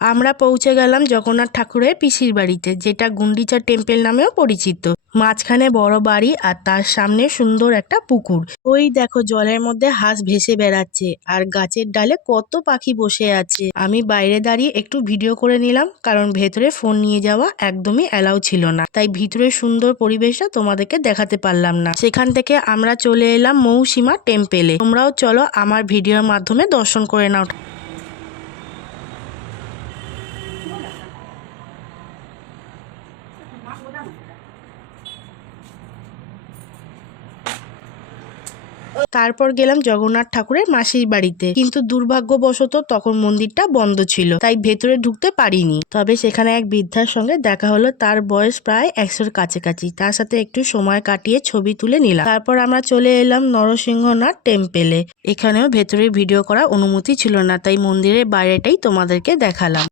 আমরা পৌঁছে গেলাম জগন্নাথ ঠাকুরের পিসির বাড়িতে, যেটা গুন্ডিচা টেম্পল নামেও পরিচিত। মাঝখানে বড় বাড়ি আর তার সামনে সুন্দর একটা পুকুর। ওই দেখো জলের মধ্যে হাঁস ভেসে বেড়াচ্ছে আর গাছের ডালে কত পাখি বসে আছে। আমি বাইরে দাঁড়িয়ে একটু ভিডিও করে নিলাম, কারণ ভেতরে ফোন নিয়ে যাওয়া একদমই অ্যালাউ ছিল না, তাই ভিতরের সুন্দর পরিবেশটা তোমাদেরকে দেখাতে পারলাম না। সেখান থেকে আমরা চলে এলাম মৌসীমা টেম্পেলে। তোমরাও চলো আমার ভিডিওর মাধ্যমে দর্শন করে নাও। তারপর গেলাম জগন্নাথ ঠাকুরের মাসির বাড়িতে, কিন্তু দুর্ভাগ্যবশত তখন মন্দিরটা বন্ধ ছিল, তাই ভেতরে ঢুকতে পারিনি। তবে সেখানে এক বৃদ্ধার সঙ্গে দেখা হলো, তার বয়স প্রায় 100-র কাছাকাছি। তার সাথে একটু সময় কাটিয়ে ছবি তুলে নিলাম। তারপর আমরা চলে এলাম নরসিংহনাথ টেম্পেলে। এখানেও ভেতরে ভিডিও করার অনুমতি ছিল না, তাই মন্দিরের বাইরেটাই তোমাদেরকে দেখালাম।